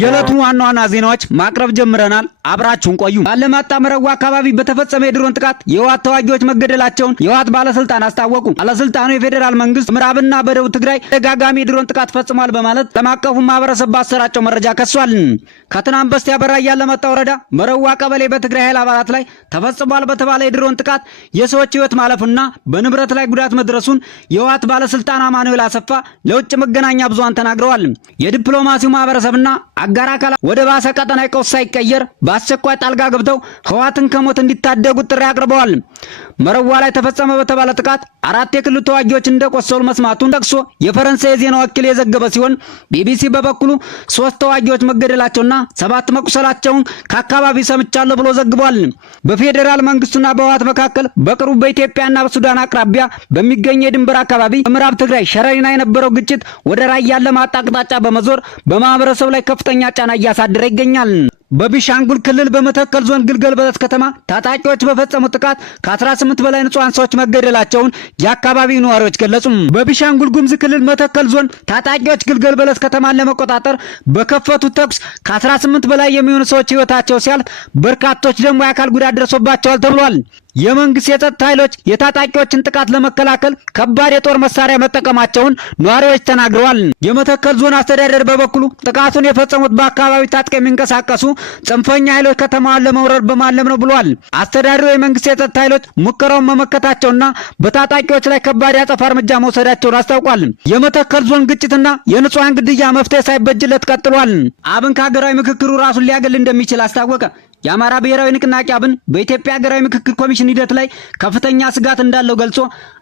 የዕለቱን ዋና ዋና ዜናዎች ማቅረብ ጀምረናል። አብራችሁን ቆዩ። ባለማጣ መረዋ አካባቢ በተፈጸመ የድሮን ጥቃት የህወሓት ተዋጊዎች መገደላቸውን የህወሓት ባለስልጣን አስታወቁ። ባለስልጣኑ የፌዴራል መንግስት ምዕራብና በደቡብ ትግራይ ተደጋጋሚ የድሮን ጥቃት ፈጽሟል በማለት ለማቀፉ ማህበረሰብ ባሰራጨው መረጃ ከሷል። ከትናንት በስቲያ በራያ ያለማጣ ወረዳ መረዋ ቀበሌ በትግራይ ኃይል አባላት ላይ ተፈጽሟል በተባለ የድሮን ጥቃት የሰዎች ህይወት ማለፉና በንብረት ላይ ጉዳት መድረሱን የህወሓት ባለስልጣን አማኑኤል አሰፋ ለውጭ መገናኛ ብዙሃን ተናግረዋል። የዲፕሎማሲው ማህበረሰብና አጋር አካላት ወደ ባሰ ቀጠና ቀውስ ሳይቀየር በአስቸኳይ ጣልቃ ገብተው ህወሓትን ከሞት እንዲታደጉ ጥሪ አቅርበዋል። መረዋ ላይ ተፈጸመ በተባለ ጥቃት 4 የክልሉ ተዋጊዎች እንደቆሰሉ መስማቱን ጠቅሶ የፈረንሳይ ዜና ወኪል የዘገበ ሲሆን ቢቢሲ በበኩሉ 3 ተዋጊዎች መገደላቸውና 7 መቁሰላቸውን ከአካባቢው ሰምቻለሁ ብሎ ዘግቧል። በፌዴራል መንግስቱና በህወሓት መካከል በቅርቡ በኢትዮጵያና በሱዳን አቅራቢያ በሚገኝ የድንበር አካባቢ በምዕራብ ትግራይ ሸረሪና የነበረው ግጭት ወደ ራያ ያለማጣ አቅጣጫ በመዞር በማህበረሰቡ ላይ ከፍተኛ ጫና እያሳደረ ይገኛል። በቢሻንጉል ክልል በመተከል ዞን ግልገል በለስ ከተማ ታጣቂዎች በፈጸሙት ጥቃት ከ18 በላይ ንጹሃን ሰዎች መገደላቸውን የአካባቢው ነዋሪዎች ገለጹ። በቢሻንጉል ጉሙዝ ክልል መተከል ዞን ታጣቂዎች ግልገል በለስ ከተማን ለመቆጣጠር በከፈቱት ተኩስ ከ18 በላይ የሚሆኑ ሰዎች ህይወታቸው ሲያልፍ በርካቶች ደግሞ የአካል ጉዳት ደርሶባቸዋል ተብሏል። የመንግስት የጸጥታ ኃይሎች የታጣቂዎችን ጥቃት ለመከላከል ከባድ የጦር መሳሪያ መጠቀማቸውን ነዋሪዎች ተናግረዋል። የመተከል ዞን አስተዳደር በበኩሉ ጥቃቱን የፈጸሙት በአካባቢው ታጥቀው የሚንቀሳቀሱ ጽንፈኛ ኃይሎች ከተማዋን ለመውረር በማለም ነው ብሏል። አስተዳደሩ የመንግስት የጸጥታ ኃይሎች ሙከራውን መመከታቸውና በታጣቂዎች ላይ ከባድ ያጸፋ እርምጃ መውሰዳቸውን አስታውቋል። የመተከል ዞን ግጭትና የንጹሃን ግድያ መፍትሄ ሳይበጅለት ቀጥሏል። አብን ከሀገራዊ ምክክሩ ራሱን ሊያገል እንደሚችል አስታወቀ። የአማራ ብሔራዊ ንቅናቄ አብን በኢትዮጵያ ሀገራዊ ምክክር ኮሚሽን ሂደት ላይ ከፍተኛ ስጋት እንዳለው ገልጾ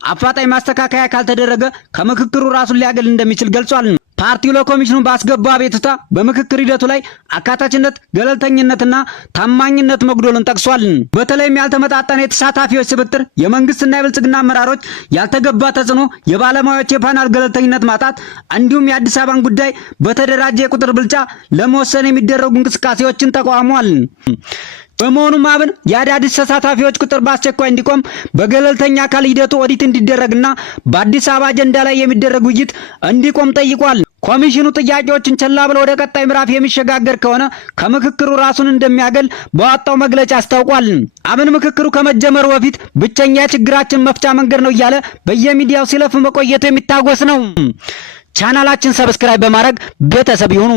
አፋጣኝ ማስተካከያ ካልተደረገ ከምክክሩ ራሱን ሊያገል እንደሚችል ገልጿል። ፓርቲው ለኮሚሽኑ ባስገባው አቤቱታ በምክክር ሂደቱ ላይ አካታችነት፣ ገለልተኝነትና ታማኝነት መጉደሉን ጠቅሷል። በተለይም ያልተመጣጠነ የተሳታፊዎች ስብጥር፣ የመንግስትና የብልጽግና አመራሮች ያልተገባ ተጽዕኖ፣ የባለሙያዎች የፓናል ገለልተኝነት ማጣት እንዲሁም የአዲስ አበባን ጉዳይ በተደራጀ የቁጥር ብልጫ ለመወሰን የሚደረጉ እንቅስቃሴዎችን ተቃውሟል። በመሆኑም አብን የአዳዲስ ተሳታፊዎች ቁጥር በአስቸኳይ እንዲቆም በገለልተኛ አካል ሂደቱ ኦዲት እንዲደረግና በአዲስ አበባ አጀንዳ ላይ የሚደረግ ውይይት እንዲቆም ጠይቋል። ኮሚሽኑ ጥያቄዎችን ቸላ ብሎ ወደ ቀጣይ ምዕራፍ የሚሸጋገር ከሆነ ከምክክሩ ራሱን እንደሚያገል በወጣው መግለጫ አስታውቋል። አብን ምክክሩ ከመጀመሩ በፊት ብቸኛ የችግራችን መፍቻ መንገድ ነው እያለ በየሚዲያው ሲለፍ መቆየቱ የሚታወስ ነው። ቻናላችን ሰብስክራይብ በማድረግ ቤተሰብ ይሁኑ።